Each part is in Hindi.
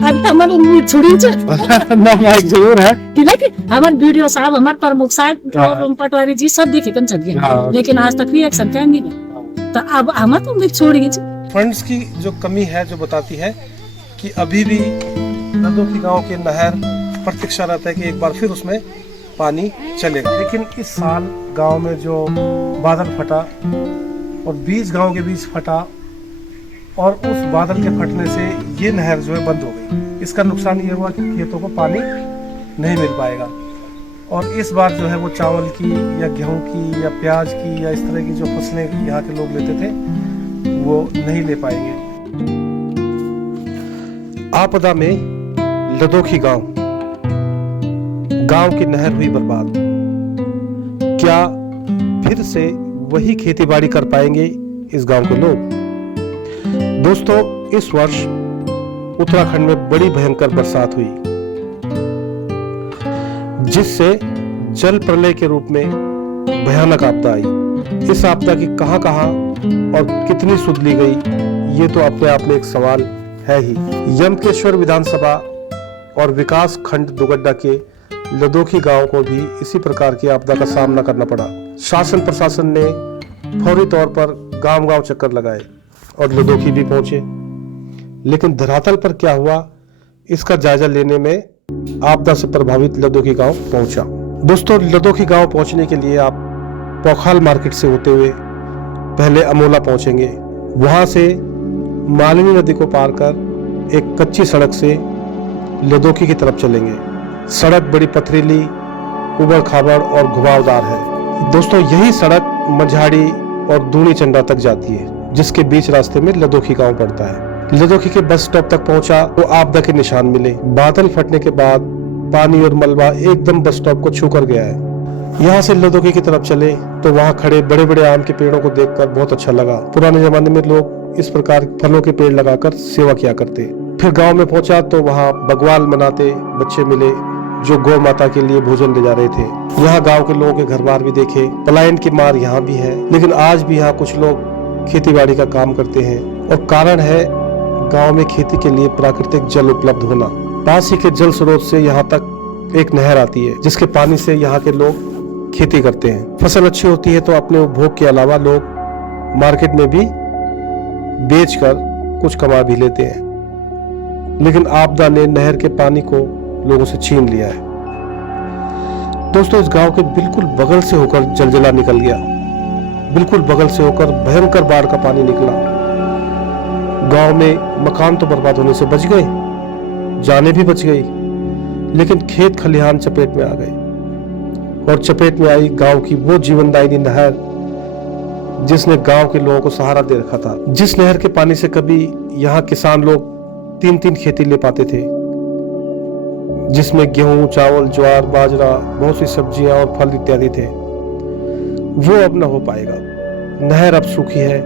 अब तो हमारी उम्मीद छुड़ी ना माइक जरूर है कि हमारे वीडियो साहब हमारे प्रमुख साहब और पटवारी जी सब देखे कन चल गए, लेकिन आज तक भी एक्शन क्या नहीं। तो अब हमारे तो उम्मीद छोड़ी। फंड्स की जो कमी है जो बताती है कि अभी भी लदोखी गांव के नहर प्रतीक्षा रहता है कि एक बार फिर उसमें पानी चलेगा। लेकिन इस साल गांव में जो बादल फटा और 20 गांव के बीच फटा और उस बादल के फटने से ये नहर जो है बंद हो गई। इसका नुकसान ये हुआ कि खेतों को पानी नहीं मिल पाएगा और इस बार जो है वो चावल की या गेहूं की या प्याज की या इस तरह की जो फसलें यहाँ के लोग लेते थे वो नहीं ले पाएंगे। आपदा में लदोखी गांव की नहर हुई बर्बाद। क्या फिर से वही खेतीबाड़ी कर पाएंगे इस गांव के लोग? दोस्तों, इस वर्ष उत्तराखंड में बड़ी भयंकर बरसात हुई जिससे जल प्रलय के रूप में भयानक आपदा आई। इस आपदा की कहां और कितनी सुध ली गई, ये तो अपने आप में एक सवाल है ही। यमकेश्वर विधानसभा और विकास खंड दुगड्डा के लदोखी गांव को भी इसी प्रकार की आपदा का सामना करना पड़ा। शासन प्रशासन ने फौरी तौर पर गांव चक्कर लगाए और लदोखी भी पहुंचे, लेकिन धरातल पर क्या हुआ इसका जायजा लेने में आपदा से प्रभावित लदोखी गांव पहुंचा। दोस्तों, लदोखी गांव पहुंचने के लिए आप पौखाल मार्केट से होते हुए पहले अमोला पहुंचेंगे। वहां से मालिनी नदी को पार कर एक कच्ची सड़क से लदोखी की तरफ चलेंगे। सड़क बड़ी पथरीली, उबड़ खाबड़ और घुमावदार है। दोस्तों, यही सड़क मझाड़ी और दूनी चंडा तक जाती है, जिसके बीच रास्ते में लदोखी गांव पड़ता है। लदोखी के बस स्टॉप तक पहुंचा तो आपदा के निशान मिले। बादल फटने के बाद पानी और मलबा एकदम बस स्टॉप को छू कर गया है। यहाँ से लदोखी की तरफ चले तो वहाँ खड़े बड़े बड़े आम के पेड़ों को देखकर बहुत अच्छा लगा। पुराने जमाने में लोग इस प्रकार फलों के पेड़ लगाकर सेवा किया करते। फिर गांव में पहुंचा तो वहाँ बगवाल मनाते बच्चे मिले जो गौ माता के लिए भोजन ले जा रहे थे। यहाँ गांव के लोगों के घर बार भी देखे। पलायन की मार यहाँ भी है, लेकिन आज भी यहाँ कुछ लोग खेतीबाड़ी का काम करते हैं और कारण है गांव में खेती के लिए प्राकृतिक जल उपलब्ध होना। पास ही के जल स्रोत से यहाँ तक एक नहर आती है जिसके पानी से यहाँ के लोग खेती करते हैं। फसल अच्छी होती है तो अपने उपभोग के अलावा लोग मार्केट में भी बेचकर कुछ कमा भी लेते हैं, लेकिन आपदा ने नहर के पानी को लोगों से छीन लिया है। दोस्तों, इस गांव के बिल्कुल बगल से होकर जलजला निकल गया। बिल्कुल बगल से होकर भयंकर बाढ़ का पानी निकला। गांव में मकान तो बर्बाद होने से बच गए, जाने भी बच गई, लेकिन खेत खलिहान चपेट में आ गए और चपेट में आई गांव की वो जीवनदायिनी नहर जिसने गांव के लोगों को सहारा दे रखा था। जिस नहर के पानी से कभी यहाँ किसान लोग 3-3 खेती ले पाते थे, जिसमें गेहूं, चावल, ज्वार, बाजरा, बहुत सी सब्जियां और फल इत्यादि थे, वो अब न हो पाएगा। नहर अब सूखी है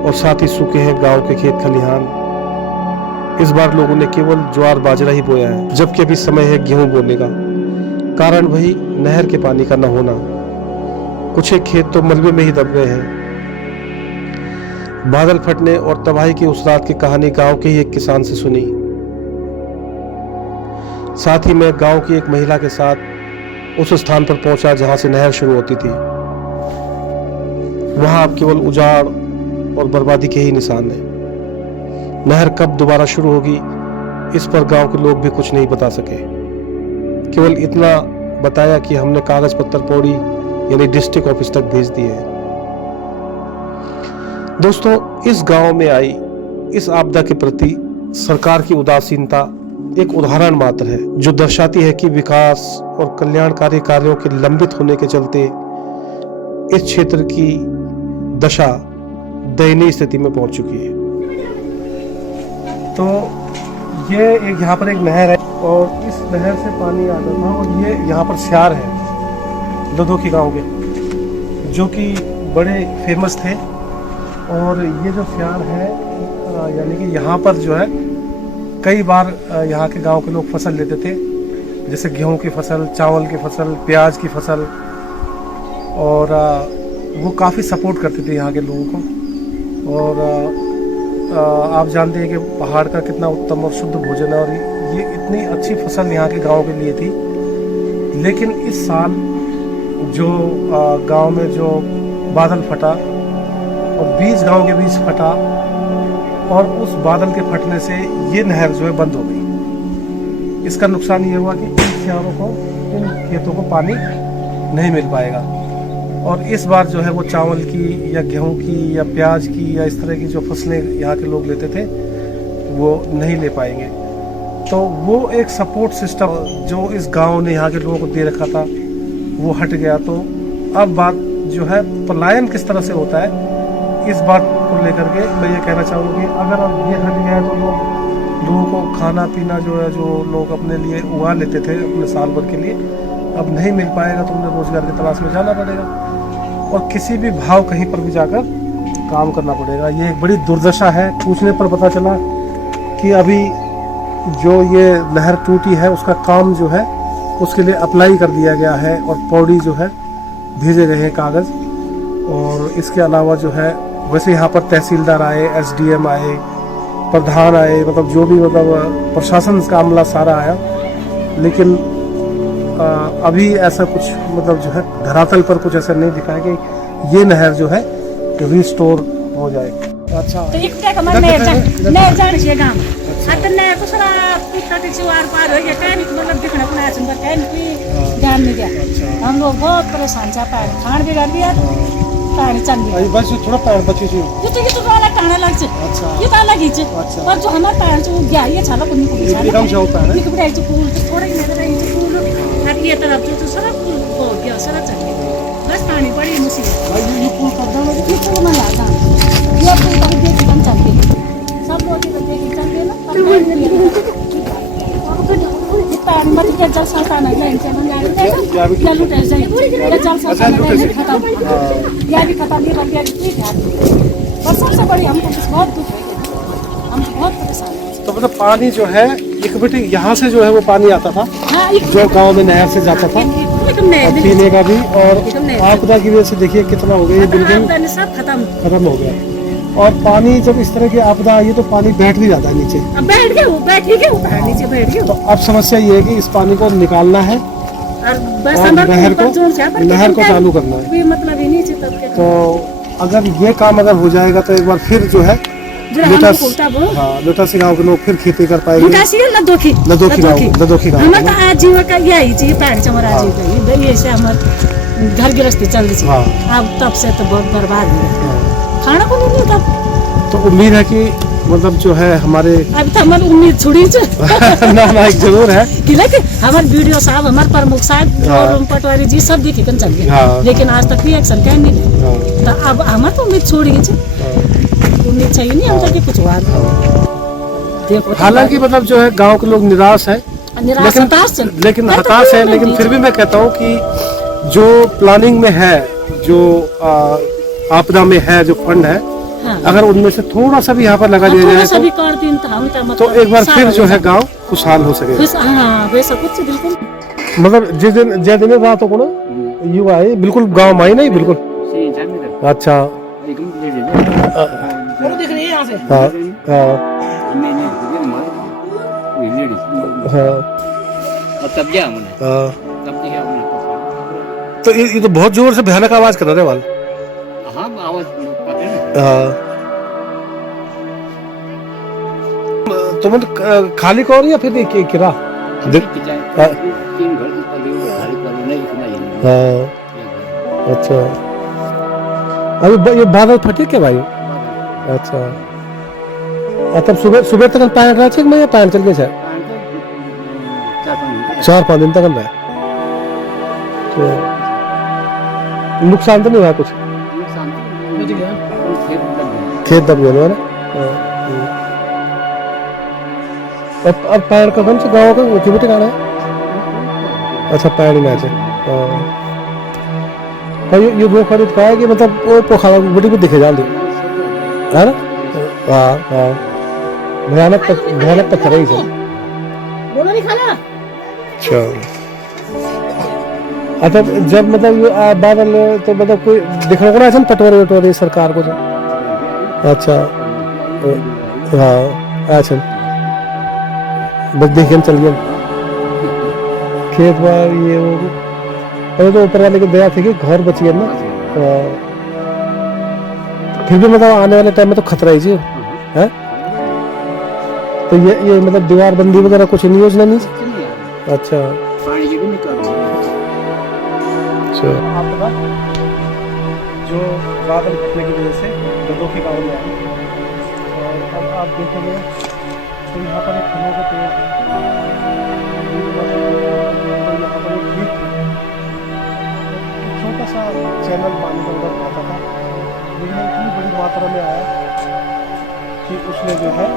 और साथ ही सूखे हैं गांव के खेत खलिहान। इस बार लोगों ने केवल ज्वार बाजरा ही बोया है, जबकि अभी समय है गेहूं बोने का। कारण वही नहर के पानी का न होना। कुछ एक खेत तो मलबे में ही दब गए हैं। बादल फटने और तबाही की उस रात की कहानी गांव के ही एक किसान से सुनी। साथ ही मैं गांव की एक महिला के साथ उस स्थान पर पहुंचा जहां से नहर शुरू होती थी। वहां अब केवल उजाड़ और बर्बादी के ही निशान है। नहर कब दोबारा शुरू होगी इस पर गांव के लोग भी कुछ नहीं बता सके। केवल इतना बताया कि हमने कागज पत्तर पौड़ी यानी डिस्ट्रिक्ट ऑफिस तक भेज दिए हैं। दोस्तों, इस गांव में आई इस आपदा के प्रति सरकार की उदासीनता एक उदाहरण मात्र है जो दर्शाती है कि विकास और कल्याणकारी कार्यों के लंबित होने के चलते इस क्षेत्र की दशा दयनीय स्थिति में पहुंच चुकी है। तो ये एक यहाँ पर एक नहर है और इस नहर से पानी आता था और ये यहाँ पर स्यार है लदोखी गांव के, जो कि बड़े फेमस थे। और ये जो स्यार है यानी कि यहाँ पर जो है कई बार यहाँ के गांव के लोग फसल लेते थे, जैसे गेहूं की फसल, चावल की फसल, प्याज की फसल, और वो काफ़ी सपोर्ट करते थे यहाँ के लोगों को। और आप जानते हैं कि पहाड़ का कितना उत्तम और शुद्ध भोजन है, और ये इतनी अच्छी फसल यहाँ के गांव के लिए थी। लेकिन इस साल जो गांव में जो बादल फटा और 20 गांव के बीच फटा, और उस बादल के फटने से ये नहर जो है बंद हो गई। इसका नुकसान ये हुआ कि इन खेतों को पानी नहीं मिल पाएगा, और इस बार जो है वो चावल की या गेहूं की या प्याज की या इस तरह की जो फसलें यहाँ के लोग लेते थे वो नहीं ले पाएंगे। तो वो एक सपोर्ट सिस्टम जो इस गांव ने यहाँ के लोगों को दे रखा था वो हट गया। तो अब बात जो है पलायन किस तरह से होता है, इस बात को लेकर के मैं ये कहना चाहूँगी, अगर अब ये हट गया तो लोगों को खाना पीना जो है, जो लोग अपने लिए उगा लेते थे अपने साल भर के लिए, अब नहीं मिल पाएगा। तो उन्हें रोजगार की तलाश में जाना पड़ेगा, और किसी भी भाव कहीं पर भी जाकर काम करना पड़ेगा। ये एक बड़ी दुर्दशा है। पूछने पर पता चला कि अभी जो ये नहर टूटी है उसका काम जो है उसके लिए अप्लाई कर दिया गया है, और पौड़ी जो है भेजे गए हैं कागज़। और इसके अलावा जो है वैसे यहाँ पर तहसीलदार आए, SDM आए, प्रधान आए, मतलब जो भी मतलब प्रशासन का अमला सारा आया, लेकिन अभी ऐसा कुछ मतलब जो है धरातल पर कुछ ऐसा नहीं दिखा है कि ये नहर जो है रिस्टोर हो जाए। अच्छा, तो एक का मन नहीं जान से गांव हाथ नया को सारा कुत्ता के चुआर पार हो गया, कहीं मतलब दिखना पड़ा है, सुंदर कहीं भी ध्यान नहीं दिया। हम लोग बहुत परेशान था, पैर खान बिगाड़ दिया, पानी चल गया। बस थोड़ा पैर बची थी, ये तो वाला टाना लग से, ये वाला खींचे, और जो हमारा पैर जो गया ये छाला को नहीं को एकदम से होता है। ये कपड़े जो फूल थोड़ा ही नजर आई, जो फूल ये तरफ जो सारा फूल हो गया, सारा चल गया, बस पानी बड़ी मुसीबत। ये फूल करदा ना, ये फूल में लगा, ये फूल का देख एकदम चल गया, सब लोग ये देख चल गए ना, पैर मत के जल साता नहीं लाइन से बन जाए, या लूट ऐसे ये जल साता नहीं खत्म, या भी खत्म नहीं बन गया, ठीक है। पर सबसे बड़ी हमको बहुत दुख है, हम बहुत परेशान हैं। तो मतलब पानी जो है एक बेटे यहाँ से जो है वो पानी आता था, हाँ, जो गांव में नहर से जाता था पीने का भी, और आपदा की वजह से देखिए कितना हो गया, ये बिल्कुल सब खत्म हो गया। और पानी जब इस तरह की आपदा आई तो पानी बैठ भी जाता है नीचे, अब बैठ गया नीचे बैठ गया। तो अब समस्या ये है कि इस पानी को निकालना है और बस और नहर को चालू करना है। मतलब ही नीचे तब के तो अगर ये काम अगर हो जाएगा तो एक बार फिर जो है लोटासी गाँव के लोग फिर खेती कर पाएंगे। लदोखी गाँव हमारे तो आजीविका यही चीज पैर से हमारा आजीविका ये से हमारे घर गृहस्थी चल रही है। अब तब से तो बहुत बर्बाद है, खाना को नहीं मिलता। तो उम्मीद है कि मतलब जो है हमारे अब तो हमारी उम्मीद छुड़ी ना एक जरूर है कि हमारे वीडियो साहब, हमारे प्रमुख साहब पटवारी जी सब दिखे कन चल गए, लेकिन आज तक भी एक्शन कहीं नहीं है। तो अब हमारे तो उम्मीद छोड़ी उम्मीद चाहिए नहीं हम तक कुछ हुआ। हालांकि मतलब जो है गांव के लोग निराश है, लेकिन हताश है, लेकिन फिर भी मैं कहता हूँ कि जो प्लानिंग में है, जो आपदा में है, जो फंड है, हाँ। अगर उनमें से थोड़ा सा भी यहाँ पर लगा दिया जाए तो एक बार फिर जो है गांव खुशहाल हो सके। मतलब जिस दिन रात को ना युवा है बिल्कुल गांव में आई नहीं बिल्कुल। अच्छा, तो ये तो बहुत जोर से भयानक आवाज कर रहे वाले। तो मतलब खाली कौन या फिर किरा? अच्छा, अभी ये बादल फटे क्या भाई? अच्छा, तब सुबह तक पानी रहा है मैं पानी चल गया 4-5 दिन तक रहा है। तो नुकसान तो नहीं हुआ कुछ? खेत दब गए ना। अब पैर का कौन से गाँव का किबटे गाना है? अच्छा, पैर ही मैच है। ये वो खरीद पाया कि मतलब वो पोखरा बड़ी भी दिखे जाती है ना। हाँ, भयानक पत्थर है इसे। अच्छा, जब मतलब ये बादल तो मतलब कोई दिखना को ना पटवारी सरकार को। अच्छा, हाँ अच्छा बस देखिए चल गया खेत बार ये वो अरे तो ऊपर वाले की दया थी कि घर बच गया ना। फिर भी मतलब आने वाले टाइम में तो खतरा ही जी है। तो ये मतलब दीवार बंदी वगैरह कुछ नहीं योजना नहीं। अच्छा अच्छा आपका जो बादल फटने की वजह से गदों के गाँव में आए और अब आप देखोगे तो यहाँ पर एक फलों का पेड़ यहाँ पर एक खेत छोटा सा चैनल पानी के अंदर आता था लेकिन इतनी बड़ी मात्रा में आया कि उसने जो है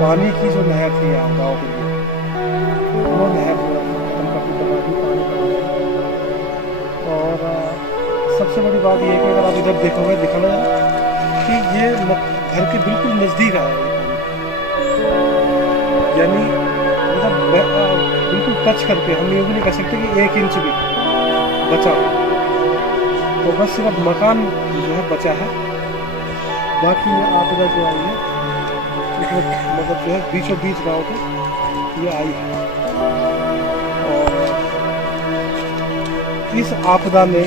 पानी की जो नहर थी यहाँ गाँव के लिए वो नहर जो खत्म करके बना दी पानी और सबसे बड़ी बात ये है कि अगर आप इधर देखोगे दिखाना कि ये घर के बिल्कुल नज़दीक आया है यानी मतलब बिल्कुल टच करके हम ये भी नहीं कह सकते कि 1 इंच भी बचा तो बस सिर्फ मकान जो है बचा है बाकी ये आपदा जो आई है मतलब जो है बीचों बीच गाँव को ये आई है और इस आपदा में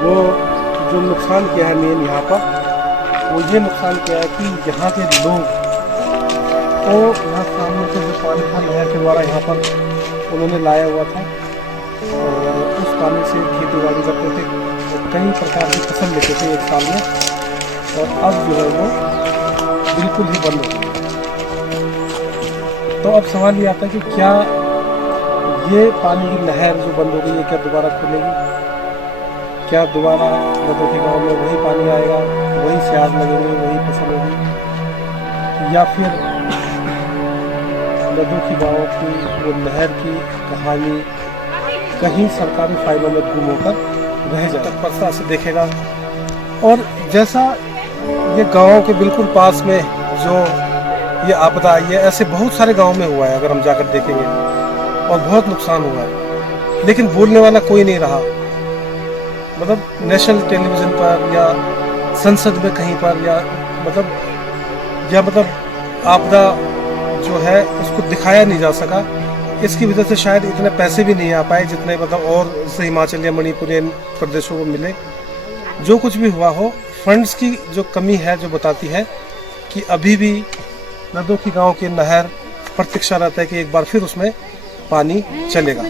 वो जो नुकसान किया है मेन यहाँ पर वो ये नुकसान किया है कि यहाँ के लोग तो यहाँ सामने से जो पानी था नहर के द्वारा यहाँ पर उन्होंने लाया हुआ था और उस पानी से खेती बाड़ी करते थे और कई प्रकार की फसल लेते थे 1 साल में और अब जो है वो बिल्कुल ही बंद हो गई। तो अब सवाल ये आता है कि क्या ये पानी की नहर जो बंद हो गई है क्या दोबारा खुलेगी क्या दोबारा नदों के गाँव में वही पानी आएगा वही स्याज लगेंगे वही फसल होगी या फिर नदों की गाँव की वो नहर की कहानी कहीं सरकारी फाइलों में गुम होकर रह जाए तत्परता से देखेगा। और जैसा ये गाँव के बिल्कुल पास में जो ये आपदा आई है ऐसे बहुत सारे गाँव में हुआ है अगर हम जाकर देखेंगे और बहुत नुकसान हुआ है लेकिन बोलने वाला कोई नहीं रहा मतलब नेशनल टेलीविज़न पर या संसद में कहीं पर या मतलब आपदा जो है उसको दिखाया नहीं जा सका इसकी वजह से शायद इतने पैसे भी नहीं आ पाए जितने मतलब और जैसे हिमाचल या मणिपुर या प्रदेशों को मिले। जो कुछ भी हुआ हो फंड्स की जो कमी है जो बताती है कि अभी भी नदों की गाँव की नहर प्रतीक्षा रहता है कि एक बार फिर उसमें पानी चलेगा।